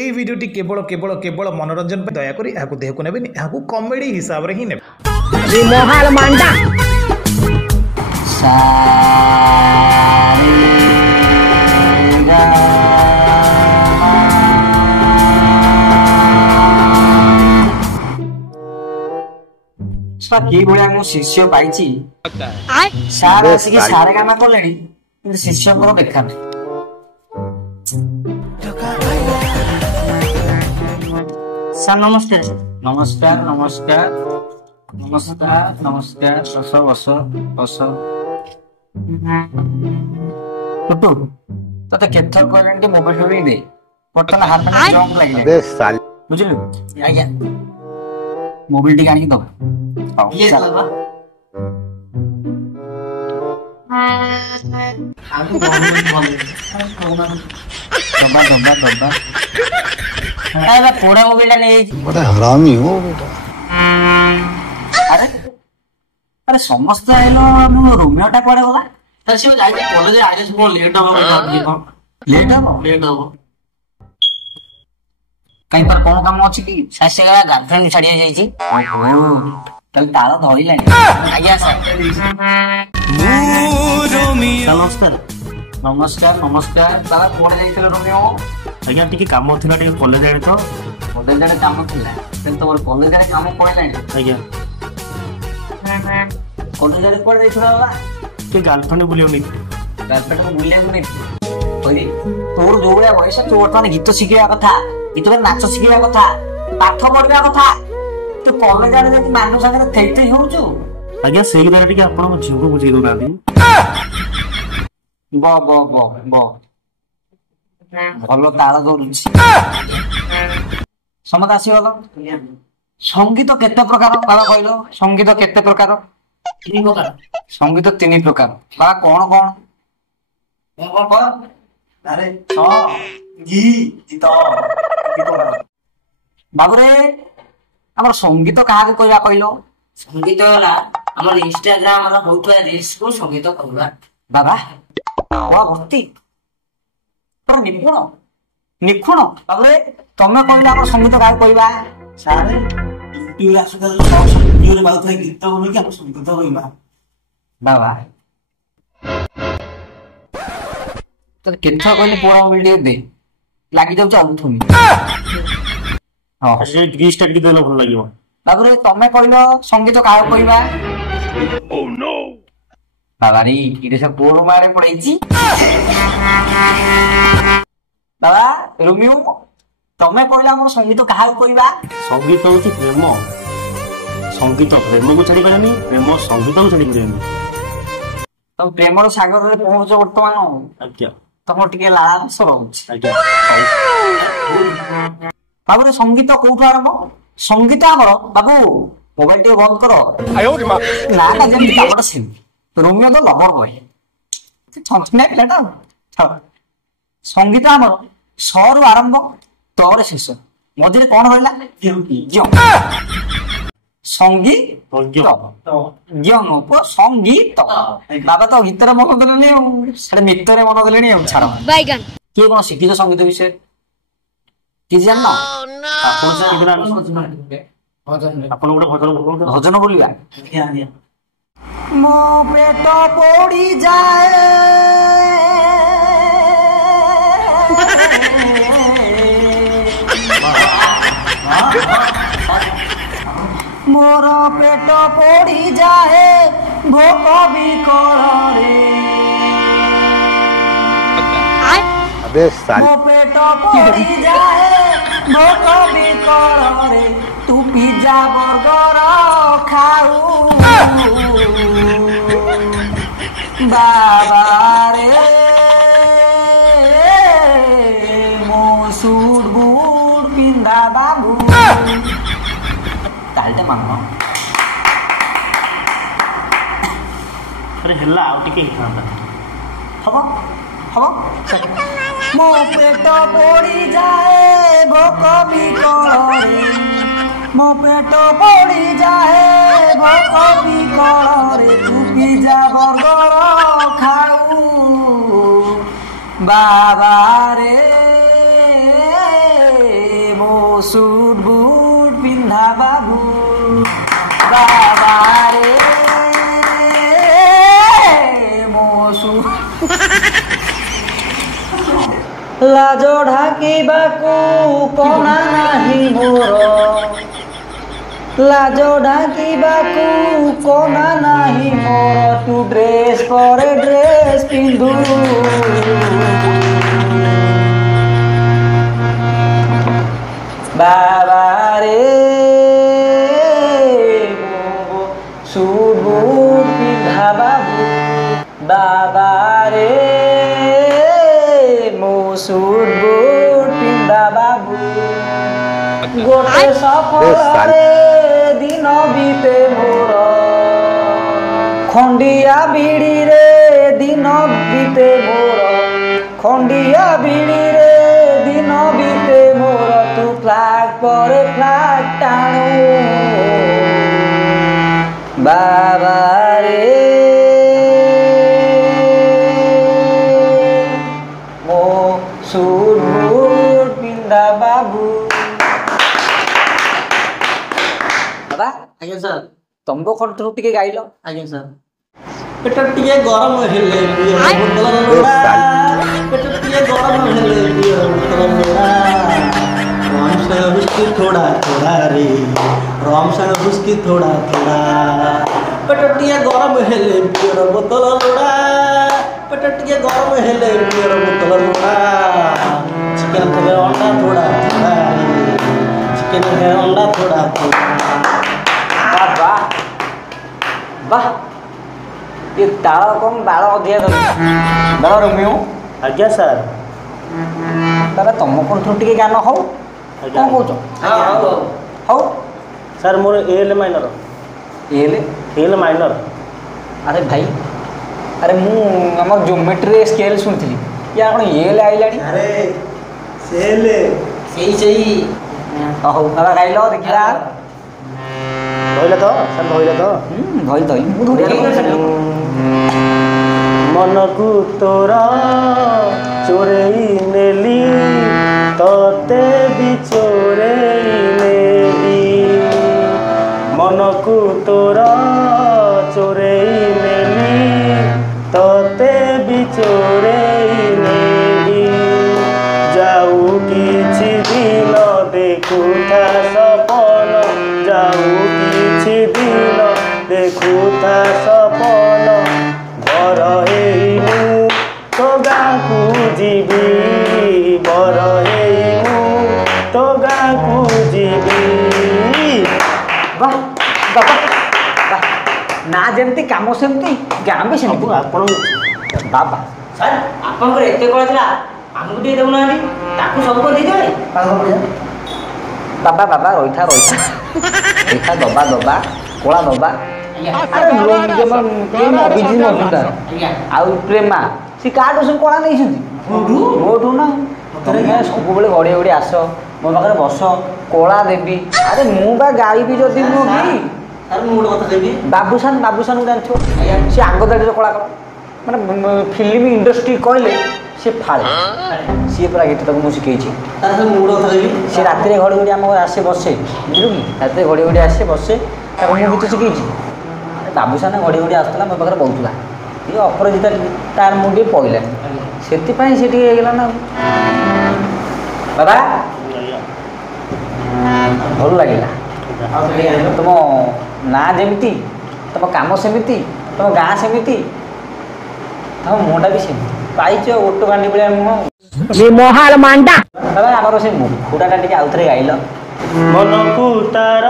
এই ভিডিওটি কেবল কেবল কেবল মনোরঞ্জন দয়াকরি এখন দেহକୁ নেবেনি এখন কমেডি হিসাবে হি নেবে মহাল মান্ডা କି ଭଳିଆ ମୁଁ ଶିଷ୍ୟ ପାଇଛି ସାର୍ ଆସିକି ସାରେ କାମ କଲେଣି କିନ୍ତୁ ଶିଷ୍ୟଙ୍କର ଦେଖା ନାହିଁ। ସାର୍ ନମସ୍କାର। ନମସ୍କାର ନମସ୍କାର ନମସ୍କାର ନମସ୍କାର ବସ ବସ ବସ। ଟୁଟୁ ତତେ କେତେଥର କହିଲେଣି ଟିକେ ମୋବାଇଲ ଫୋବାଇଲ ଦେ ବର୍ତ୍ତମାନ ହାତ ଜମ୍ପ ଲାଗିଲା ବୁଝିଲୁ। ଆଜ୍ଞା ମୋବାଇଲ ଟିକେ ଆଣିକି ଦବ। पोड़ा मोबाइल बड़ा हरामी हो बेटा। अरे अरे समस्त आइलो रोमियोटा कुआडे गला तार से जाई कॉलेज आइले सब लेट हो लेट हो कहीं पर कौन काम अछि की सासे गला गर्लफ्रेंड छाड़ी जाई छी। ओहो तल ताल धइला आज्ञा सर नमस्कार नमस्कार नमस्कार ताला कोडे जाइथिलो रोमियो। आज्ञा टिके काम थिला टिके कॉलेज आइले तो कॉलेज रे काम थिला तेल तोर कॉलेज रे काम पड़ला आज्ञा कॉलेज रे कोड जाइथिलो बाबा के गर्लफ्रेंड बुलियोनी गर्लफ्रेंड बुलियोनी ओई तोर जोगळा वयस तो वर्तमान गीत शिखिया कथा गीत नाच शिखिया कथा पाठ पढिया कथा तो कॉलेज रे जे मानु संगे थैते होउछु। आज्ञा सेही दारा टिके आपण झियो बुझी दो नादी ब ब ब ब भलो ताल धरुछि समत आसी गलो। संगीत केते प्रकार बाबा कहलो संगीत केते प्रकार तीन प्रकार संगीत तीन प्रकार बाबा कोन कोन अरे छ गी गीत बाबू रे हमर संगीत काहा को कहबा कहलो संगीत होला हमर इंस्टाग्राम रो होतवा रील्स को संगीत कहबा बाबा वा भक्ति पर निपुण निपुण बाबू रे तमे कहला हमर संगीत काहा कहबा सारे यूट्यूब आसुका यूट्यूब रे बाउथा गीत बोल के हम संगीत कहबा बाबा तो केथा कहले पूरा वीडियो दे लागि जाउ चाउ थुनी हां से रीस्टार्ट की देला भल लागिवो बाबू रे तमे कहलो संगीत काहा कहबा ओ नो बाबा रे इरे सब पोरो मारे पड़ैची बाबा रोमियो तमे कहला हमर संगीत काहा कहबा संगीत होची प्रेम संगीत प्रेम को छाड़ी पानी प्रेम संगीत को छाड़ी पानी तो प्रेमर सागर रे पहुंच वर्तमान आज्ञा तम टिके लांस रहउछ आज्ञा बाबू रे संगीत कोठो आरंभ संगीत हमर बाबू मोबाइल टे बंद करो आयो रे मां ना ना जेम कामटा सेम रोमियो तो लवर बॉय छंचने प्लेटा संगीत हमर सर आरंभ तोर शेष मझे कौन होइला संगीत ज्ञान संगीत बाबा तो गीतर मन देले से मित्र मन देले छाड़ किए कौन शिखित संगीत विषय कि जान भजन बोलिया मो पेट पोड़ी जाए मोर पेट पोड़ी जाए भोक भी करे मो पेट पोड़ी जाए भोक भी करे तू पिज्जा बर्गर खाऊ बाबा रे मो सूट बूट पिंदा बाबू तालते मांगो अरे हल्ला आउट के हिसाब हबो हबो मो पेट पोड़ी जाए भोक भी करे मो पेट पोड़ी जाए भोक भी करे तू पिज्जा बर्गर खाऊ बाबा रे मो सूट बूट पिंधा बाबू बाबा रे मो सूट लाज ढाकिबाकू कणा नाही मोर लाज ढाकिबाकू कणा नाही मोर तू ड्रेस पर ड्रेस पिंधु बाबा रे मो सूट बूट पिंधा बाबू बाबा रे मो सूट बूट पिंधा बाबू गोटे सफलरे दिन बीते मोर खंडिया बिड़ी रे दिन बीते मोर खंडिया बिड़ी रे दिन बीते मोर तू फ्लाग पर फ्लाग टाणु बाबा रे मो सूट बूट पिंधा बाबू दादा आज्ञा सर तंबो कंठरू टिके गाइलो आज्ञा सर पेट टिके गरम हेले बोतल लोड़ा पेट टिके गरम हेले बोतल लोड़ा राम से हुस्की थोड़ा थोड़ा रे राम से हुस्की थोड़ा थोड़ा पेट टिके गरम हेले बियर बोतल लोड़ा पेट टिके गरम हेले बियर बोतल लोड़ा चिकन थे अंडा थोड़ा थोड़ा चिकन थे अंडा थोड़ा थोड़ा वाह वाह ये ताଳ କମ ବାଳ ଅଧିକା ଧର ବାଳ ରୋମିଓ आज्ञा सर ତାହେଲେ ତମ କଣ୍ଠରୁ ଟିକେ ଗାନ ହଉ କ'ଣ କହୁଛ ହଉ सर मोर एल माइनर ଏଲେ एल माइनर ଆରେ ଭାଇ ଆରେ ମୁଁ ଆମର ଜୋମେଟ୍ରି ସ୍କେଲ୍ ଶୁଣିଥିଲି ୟା କ'ଣ ଏଲେ ଆଇଲାଣି अरे सेले सेई ହଉ ବାବା ଗାଇଲ ଦେଖିବା धइले तो सर धइले तो ଧଇ ଧଇ ମୁଁ ଧରି मनकु तोरा चोरेई नेली तते भी चोरेई नेली मनकु तोरा चोरेई नेली तते भी चोरेई नेली जाऊ किछि दिन देखुथा सपन जाऊ किछि दिन देखुथा सपन बर हेमु तो गाँकु जीवी बर हेमु तो गाँकु जीवी ବାଃ ବାବା ବାଃ ନା ଯେମିତି କାମ ସେମିତି ଗାଁ ବି ସେମିତି ଆପଣ ବାବା ସାର୍ ଆପଣଙ୍କର ଏତେ କଳା ଥିଲା ଆମକୁ ଟିକେ ଦେଉନାହାନ୍ତି ତାକୁ ସବୁ କରି ଦେଇଦେବେ ବାବା ବାବା ରହିଥା ରହିଥା ରହିଥା ଦବା ଦବା କଳା ଦବା ଆରେ ଅଭିଜିତ ମଜୁମଦାର ଆଉ ପ୍ରେମା ସେ କାହାଠୁ ସବୁ କଳା ନେଇଛନ୍ତି ମୋଠୁ ନା ତମେ ସବୁବେଳେ ଗଡ଼ିଆ ଗଡ଼ିଆ ଆସ ମୋ ପାଖରେ ବସ କଳା ଦେବି ଆରେ ମୁଁ ବା ଗାଇବି ଯଦି ନୁହଁ କି ସାର୍ ମୁଁ ଗୋଟେ କଥା କହିବି ବାବୁସାନକୁ ଜାଣିଥିବ ସେ ଆଗ ଧାଡ଼ିର କଳାକାର ମାନେ ଫିଲ୍ମ ଇଣ୍ଡଷ୍ଟ୍ରି କହିଲେ ସେ ଫାଳେ ସିଏ ପୁରା ଗୀତ ତାକୁ ମୁଁ ଶିଖେଇଛି ସାର୍ ମୁଁ ଗୋଟେ କଥା କହିବି ସେ ରାତିରେ ଘଡ଼ି ଘଡ଼ି ଆମ ଆସେ ବସେ ବୁଝିଲୁ କି ରାତିରେ ଘଡ଼ି ଘଡ଼ି ଆସେ ବସେ ତାକୁ ମୁଁ ଗୀତ ଶିଖେଇଛି ବାବୁସାନ ଘଡ଼ି ଘଡ଼ି ଆସୁଥିଲା ମୋ ପାଖରେ ବହୁଥିଲା ଟିକେ ଅପରାଜିତା ତାର ମୁଁ ଟିକେ ପଇଲାନି ସେଥିପାଇଁ ସେ ଟିକେ ହେଇଗଲା ନା ବାବା ଭଲ ଲାଗିଲା ତୁମ ନାଁ ଯେମିତି ତୁମ କାମ ସେମିତି ତୁମ ଗାଁ ସେମିତି ତୁମ ମୁହଁଟା ବି ସେମିତି ପାଇଛ ଓଟ ଗାଣ୍ଡି ଭଳିଆ ମୁହଁ विमोहाल मांडा ବାବା ଆମର ସେ ମୁଖୁଟାଟା ଟିକେ ଆଉଥରେ ଗାଇଲ मनकु तार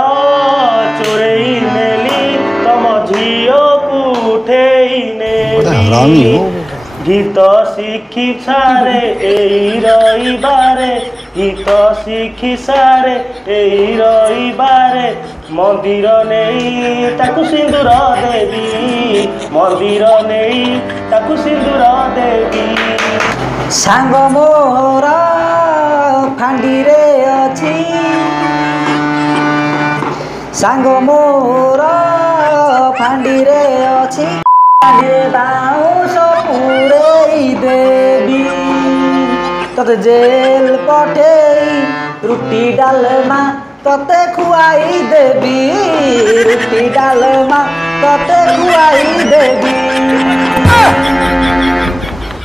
चोरेई नेली तम झियोकु उठेई नेली गीत शिखी सारे एई रविबारे गीत शिखी सारे एई रविबारे मंदिर नेई ताकु सिंदूर देवी मंदिर नेई ताकु सिंदूर देवी ସାଙ୍ଗ ମୋର ଫାଣ୍ଡିରେ ଅଛି ସାଙ୍ଗ ମୋର ଫାଣ୍ଡିରେ ଅଛି ଫାଣ୍ଡିରେ ବାଉଁଶ ପୁରେଇ ଦେବି তোতে জেল পঠেই রুটি ডালমা তোতে খুয়াই দেবী রুটি ডালমা তোতে খুয়াই দেবী